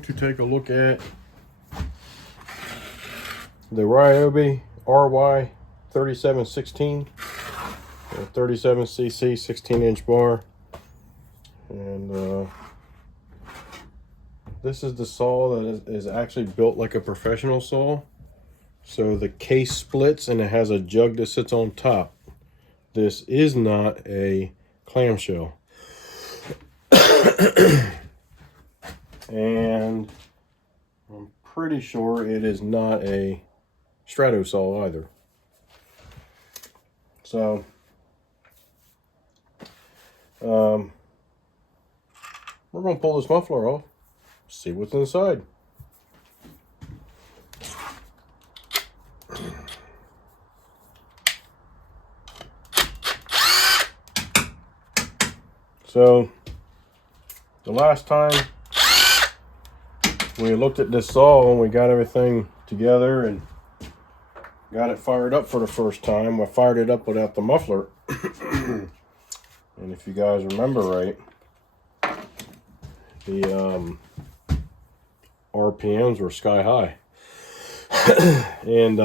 going to take a look at the Ryobi RY 3716, 37cc 16-inch bar, and this is the saw that is actually built like a professional saw. So the case splits and it has a jug that sits on top. This is not a clamshell. And I'm pretty sure it is not a strato saw either. So we're going to pull this muffler off, see what's inside. So the last time we looked at this saw and we got everything together and got it fired up for the first time, I fired it up without the muffler. And if you guys remember right, the RPMs were sky high. And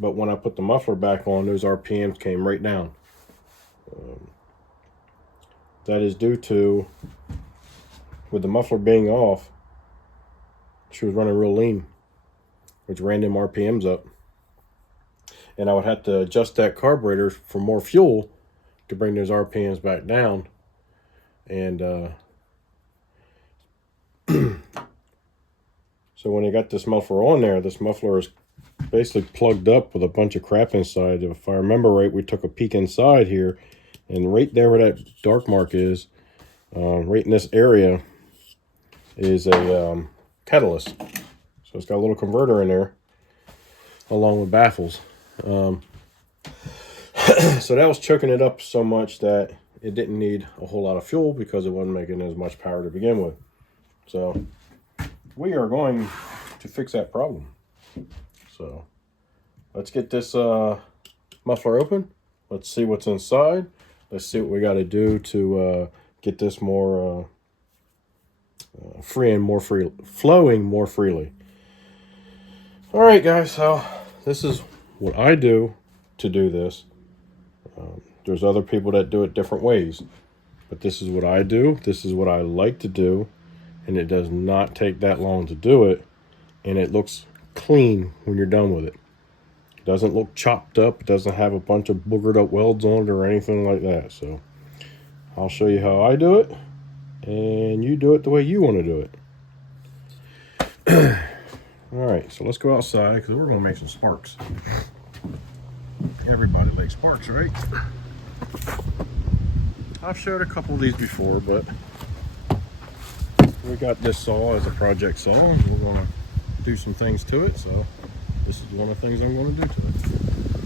but when I put the muffler back on, those RPMs came right down. That is due to, with the muffler being off, she was running real lean, which ran them RPMs up. And I would have to adjust that carburetor for more fuel to bring those RPMs back down. And so when I got this muffler on there, this muffler is basically plugged up with a bunch of crap inside. If I remember right, we took a peek inside here, and right there where that dark mark is, right in this area, is a catalyst. So it's got a little converter in there along with baffles. So that was choking it up so much that it didn't need a whole lot of fuel because it wasn't making as much power to begin with. So we are going to fix that problem. So let's get this muffler open. Let's see what's inside. Let's see what we got to do to get this more free and more flowing more freely. All right, guys. So this is what I do to do this. There's other people that do it different ways, but this is what I do. This is what I like to do, and it does not take that long to do it, and it looks clean when you're done with it. It doesn't look chopped up. It doesn't have a bunch of boogered up welds on it or anything like that. So I'll show you how I do it, and you do it the way you want to do it. All right, so let's go outside because we're going to make some sparks. Everybody likes sparks, right? I've showed a couple of these before, but we got this saw as a project saw. We're going to do some things to it, so this is one of the things I'm going to do to it.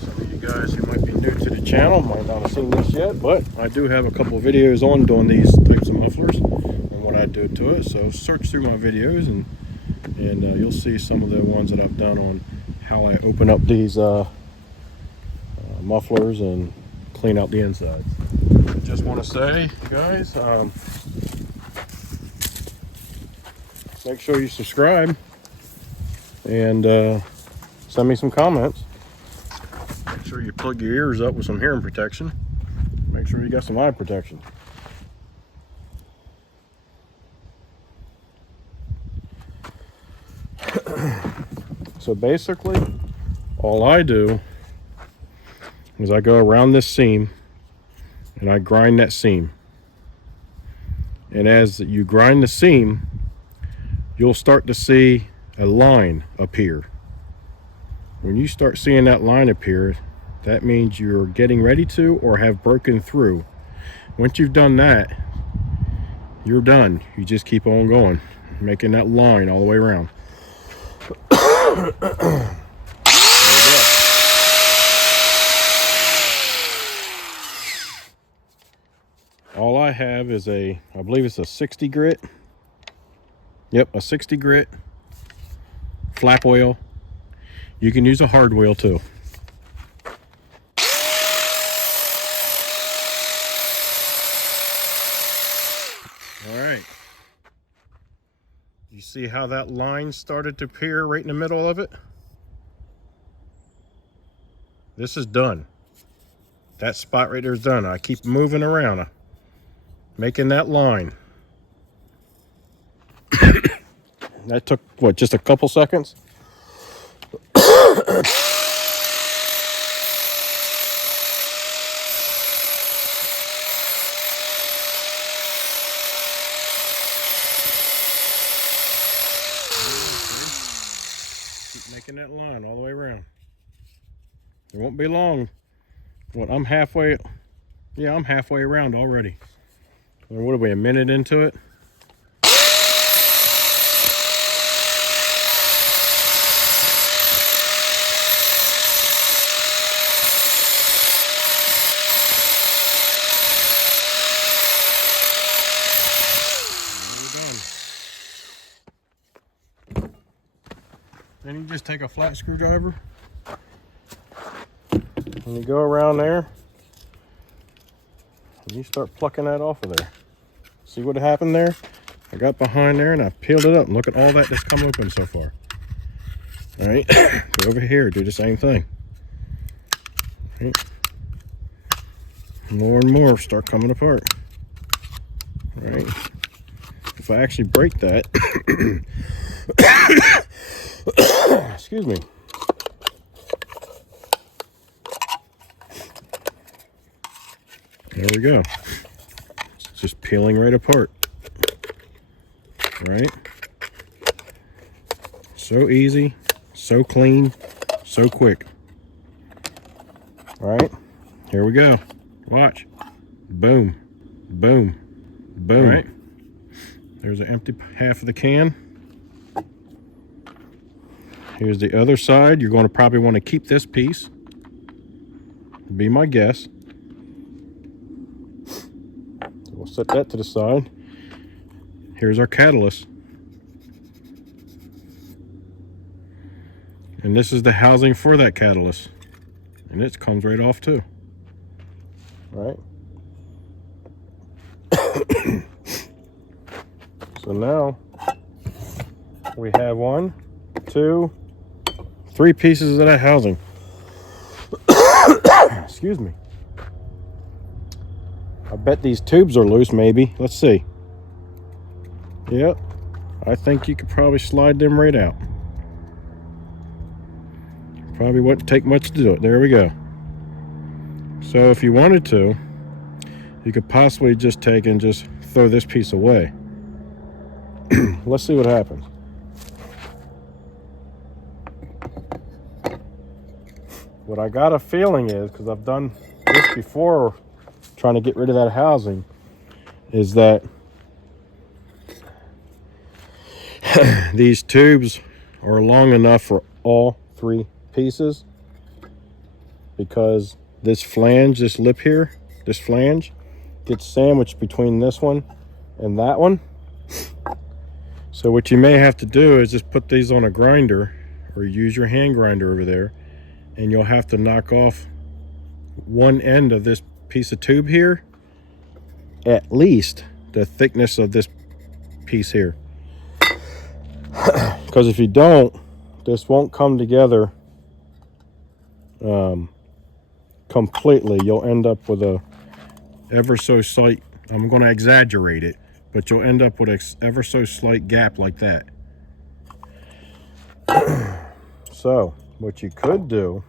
Some of you guys who might be new to the channel might not have seen this yet, but I do have a couple of videos on doing these types of mufflers and what I do to it. So search through my videos and you'll see some of the ones that I've done on how I open up these mufflers and clean out the insides. I just want to say, guys, make sure you subscribe and send me some comments. Make sure you plug your ears up with some hearing protection. Make sure you got some eye protection. So basically, all I do is I go around this seam and I grind that seam. And as you grind the seam, you'll start to see a line appear. When you start seeing that line appear, that means you're getting ready to or have broken through. Once you've done that, you're done. You just keep on going, making that line all the way around. All I have is I believe it's a 60 grit. Yep, a 60 grit flap oil. You can use a hard wheel too. All right. You See how that line started to appear right in the middle of it? This is done. That spot right there is done. I keep moving around, making that line. That took, what, just a couple seconds? Keep making that line all the way around. It won't be long. What, I'm halfway, yeah, I'm halfway around already. What are we, a minute into it? Then you just take a flat screwdriver and you go around there and you start plucking that off of there. See what happened there? I got behind there and I peeled it up, and look at all that that's come open so far. All right, go over here, do the same thing. All right. More and more start coming apart. All right. If I actually break that, excuse me. There we go. It's just peeling right apart. Right? So easy, so clean, so quick. All right, here we go. Watch. Boom, boom, boom. All right. There's an empty half of the can. Here's the other side. You're going to probably want to keep this piece. Be my guess. So we'll set that to the side. Here's our catalyst. And this is the housing for that catalyst. And it comes right off too. All right. So now we have 1, 2, 3 pieces of that housing. Excuse me. I bet these tubes are loose, maybe. Let's see. Yep. I think you could probably slide them right out. Probably wouldn't take much to do it. There we go. So if you wanted to, you could possibly just take and just throw this piece away. Let's see what happens. What I got a feeling is, because I've done this before trying to get rid of that housing, is that these tubes are long enough for all 3 pieces, because this flange, this lip here, this flange gets sandwiched between this one and that one. So what you may have to do is just put these on a grinder, or use your hand grinder over there, and you'll have to knock off one end of this piece of tube here, at least the thickness of this piece here. Because if you don't, this won't come together completely. You'll end up with a ever so slight, I'm going to exaggerate it, but you'll end up with an ever so slight gap like that. So what you could do,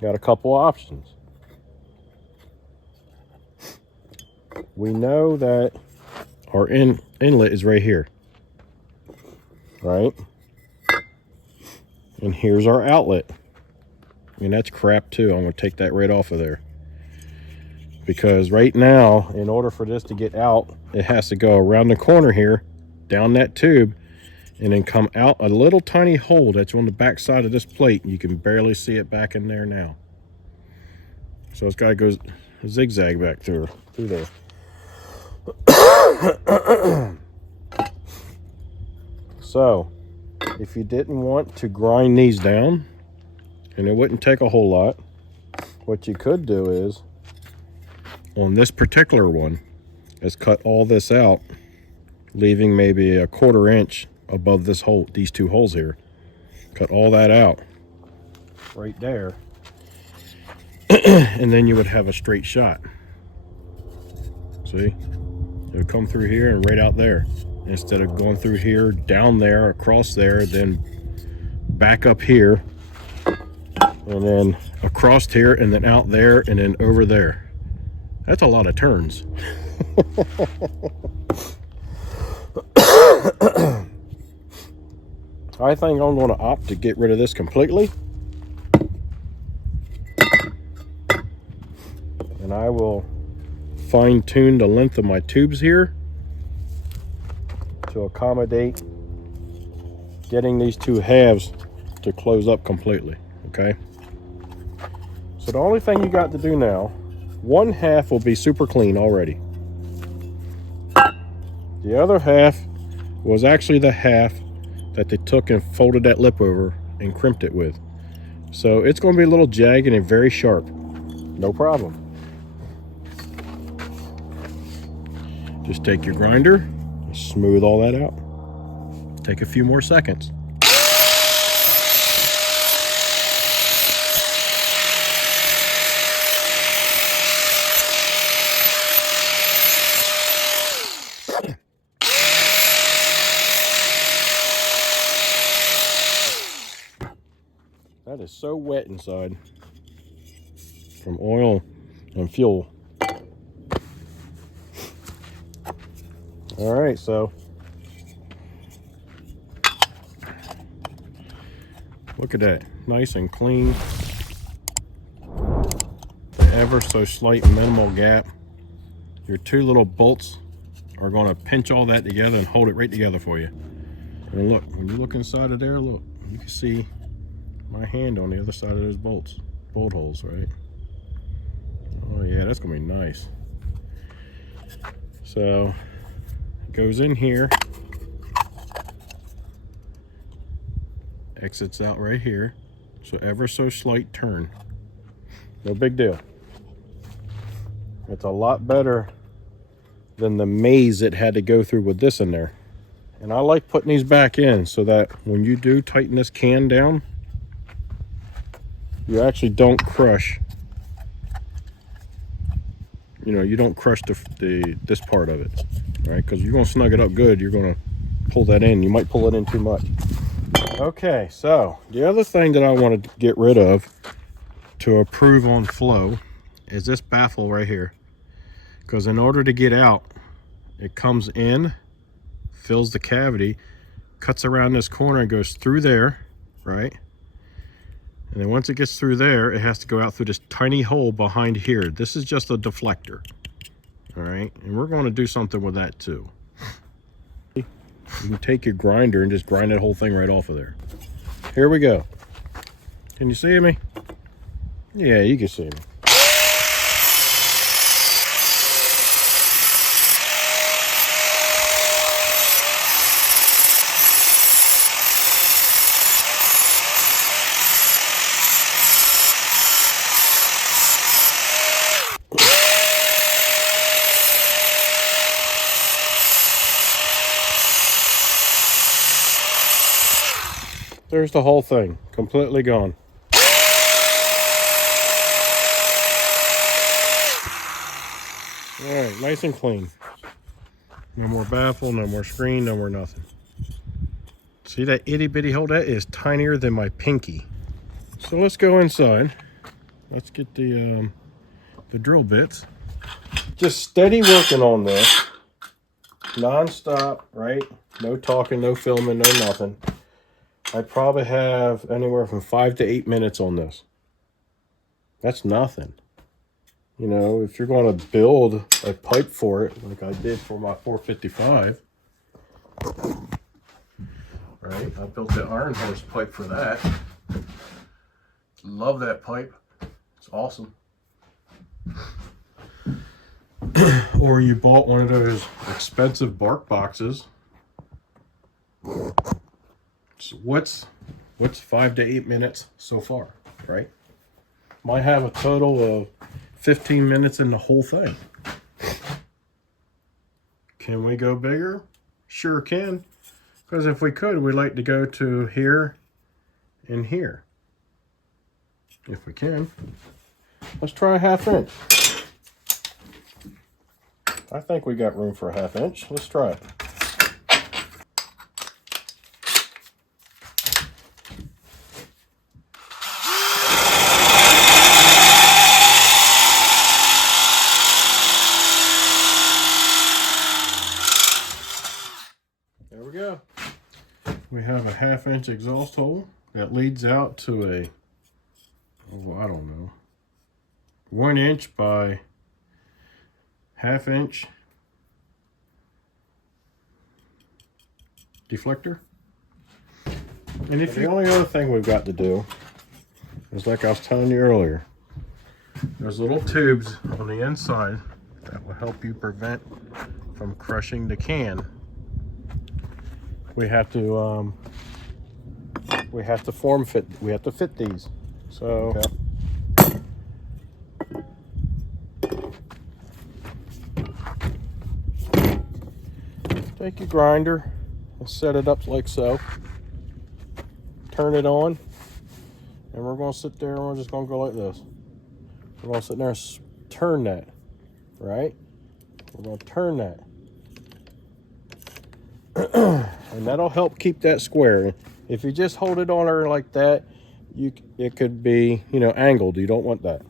got a couple options. We know that our inlet is right here, right? And here's our outlet. And that's crap too. I'm going to take that right off of there. Because right now, in order for this to get out, it has to go around the corner here, down that tube, and then come out a little tiny hole that's on the back side of this plate. You can barely see it back in there now. So it's got to go zigzag back through there. So if you didn't want to grind these down, and it wouldn't take a whole lot, what you could do is, on this particular one, is cut all this out leaving maybe a 1/4 inch above this hole, these two holes here. Cut all that out right there. And then you would have a straight shot. See? It would come through here and right out there. Instead of going through here, down there, across there, then back up here, and then across here, and then out there, and then over there. That's a lot of turns. I think I'm going to opt to get rid of this completely. And I will fine-tune the length of my tubes here to accommodate getting these two halves to close up completely. Okay, so the only thing you got to do now, one half will be super clean already. The other half was actually the half that they took and folded that lip over and crimped it with. So it's going to be a little jagged and very sharp. No problem. Just take your grinder and smooth all that out. Take a few more seconds. That is so wet inside from oil and fuel. All right, so look at that, nice and clean. Ever so slight minimal gap. Your two little bolts are going to pinch all that together and hold it right together for you. And look, when you look inside of there, look, you can see my hand on the other side of those bolts, bolt holes, right? Oh yeah, that's gonna be nice. So it goes in here, exits out right here. So ever so slight turn, no big deal. It's a lot better than the maze it had to go through with this in there. And I like putting these back in so that when you do tighten this can down, you actually don't crush, you know, you don't crush this part of it, right? Because you're going to snug it up good, you're going to pull that in. You might pull it in too much. Okay, so the other thing that I wanted to get rid of to improve on flow is this baffle right here. Because in order to get out, it comes in, fills the cavity, cuts around this corner and goes through there, right? And then once it gets through there, it has to go out through this tiny hole behind here. This is just a deflector, all right? And we're going to do something with that too. You can take your grinder and just grind that whole thing right off of there. Here we go. Can you see me? Yeah, you can see me. There's the whole thing, completely gone. All right, nice and clean. No more baffle, no more screen, no more nothing. See that itty bitty hole? That is tinier than my pinky. So let's go inside. Let's get the drill bits. Just steady working on this, non-stop, right? No talking, no filming, no nothing. I probably have anywhere from 5 to 8 minutes on this. That's nothing. You know, if you're going to build a pipe for it, like I did for my 455, right? I built the iron horse pipe for that. Love that pipe. It's awesome. Or you bought one of those expensive bark boxes. So what's 5 to 8 minutes so far, right? Might have a total of 15 minutes in the whole thing. Can we go bigger? Sure can. Because if we could, we'd like to go to here and here. If we can. Let's try a 1/2 inch. I think we got room for a 1/2 inch. Let's try it. There we go. We have a 1/2 inch exhaust hole that leads out to a, oh, I don't know, 1 inch by 1/2 inch deflector. And if the only other thing we've got to do is, like I was telling you earlier, there's little tubes on the inside that will help you prevent from crushing the can. We have to form fit. We have to fit these. So okay. Take your grinder and set it up like so. Turn it on, and we're going to sit there and we're just going to go like this. We're going to sit there and turn that, right? We're going to turn that. And that'll help keep that square. If you just hold it on there like that, it could be, you know, angled. You don't want that.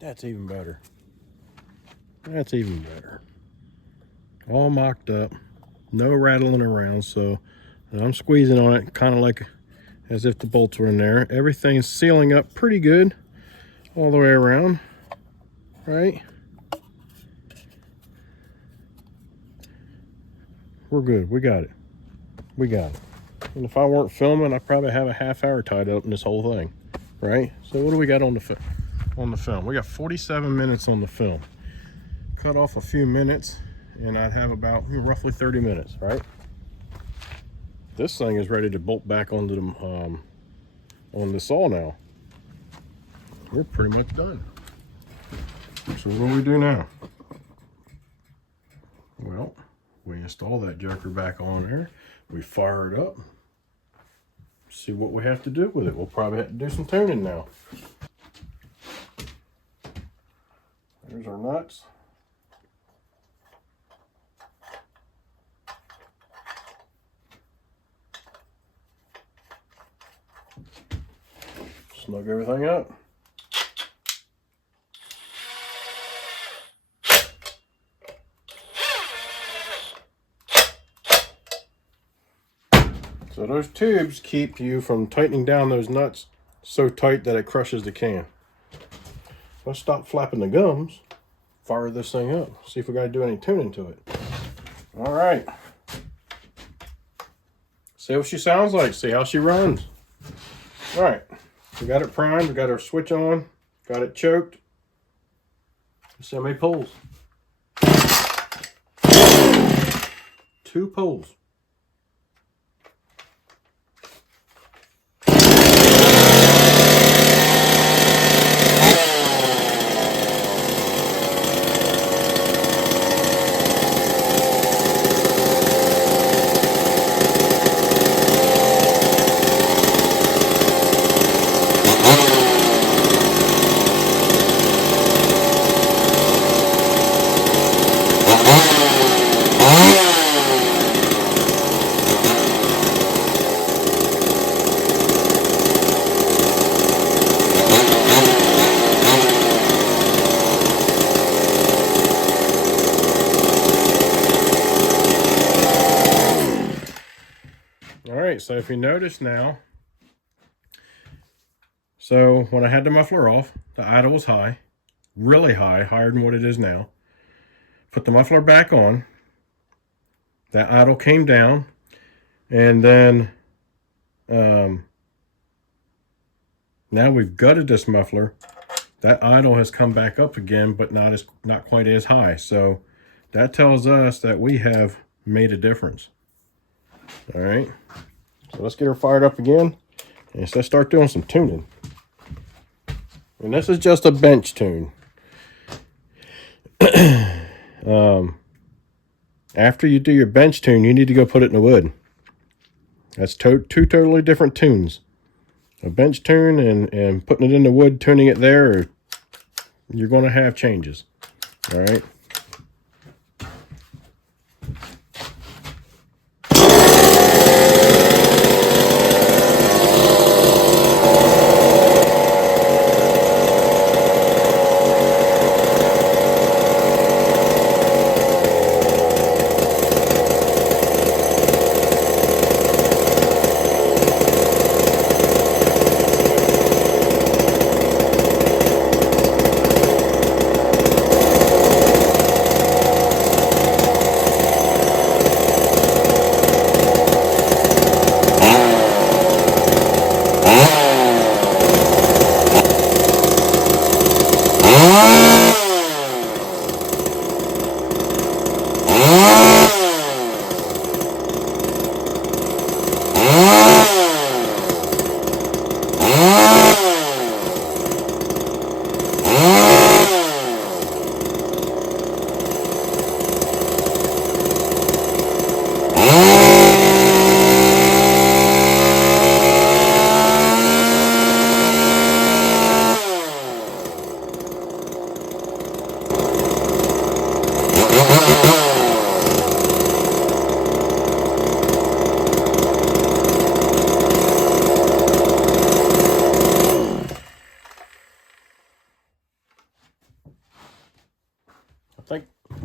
That's even better. That's even better. All mocked up. No rattling around. So I'm squeezing on it kind of like as if the bolts were in there. Everything's sealing up pretty good all the way around. Right? We're good. We got it. We got it. And if I weren't filming, I'd probably have a 1/2 hour tied up in this whole thing. Right? So what do we got on the film? We got 47 minutes on the film. Cut off a few minutes and I'd have about roughly 30 minutes, right? This thing is ready to bolt back onto the on the saw now. We're pretty much done. So what do we do now? Well, we install that joker back on there. We fire it up. See what we have to do with it. We'll probably have to do some tuning now. There's our nuts. Snug everything up. So those tubes keep you from tightening down those nuts so tight that it crushes the can. Let's stop flapping the gums. Fire this thing up. See if we got to do any tuning to it. All right. See what she sounds like. See how she runs. All right. We got it primed. We got our switch on. Got it choked. Let's see how many pulls. 2 pulls. Alright, so if you notice now, so when I had the muffler off, the idle was high, really high, higher than what it is now. Put the muffler back on, that idle came down, and then Now we've gutted this muffler. That idle has come back up again, but not quite as high. So that tells us that we have made a difference. All right. So let's get her fired up again, and let's start doing some tuning. And this is just a bench tune. After you do your bench tune, you need to go put it in the wood. That's two totally different tunes. A bench tune and putting it in the wood, tuning it there, you're going to have changes. All right.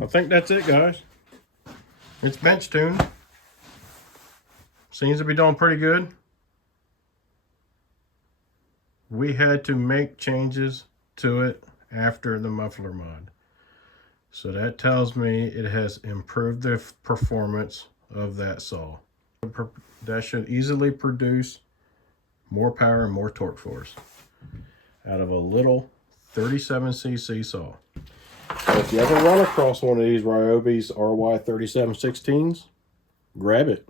I think that's it, guys. It's bench tuned. Seems to be doing pretty good. We had to make changes to it after the muffler mod. So that tells me it has improved the performance of that saw. That should easily produce more power and more torque force out of a little 37cc saw. So if you ever run across one of these Ryobi's RY3716s, grab it.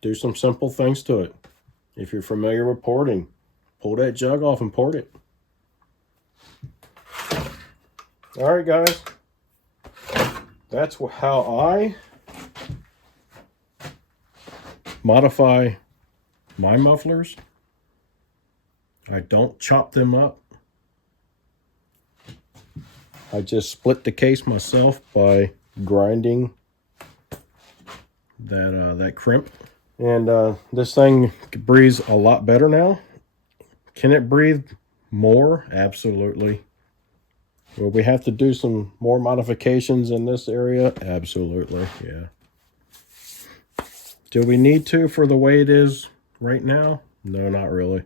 Do some simple things to it. If you're familiar with porting, pull that jug off and port it. All right, guys. That's how I modify my mufflers. I don't chop them up. I just split the case myself by grinding that crimp. And this thing breathes a lot better now. Can it breathe more? Absolutely. Will we have to do some more modifications in this area? Absolutely, yeah. Do we need to for the way it is right now? No, not really.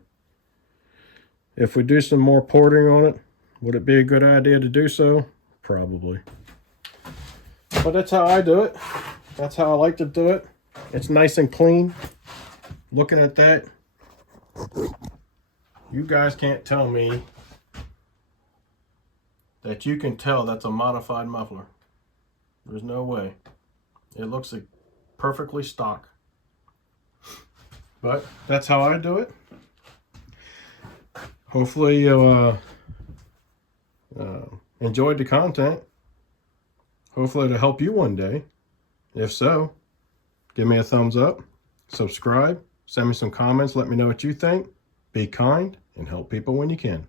If we do some more porting on it, would it be a good idea to do so? Probably. But that's how I do it. That's how I like to do it. It's nice and clean. Looking at that, you guys can't tell me that you can tell that's a modified muffler. There's no way. It looks like perfectly stock. But that's how I do it. Hopefully you enjoyed the content. Hopefully it'll help you one day. If so, give me a thumbs up, subscribe, send me some comments, let me know what you think. Be kind and help people when you can.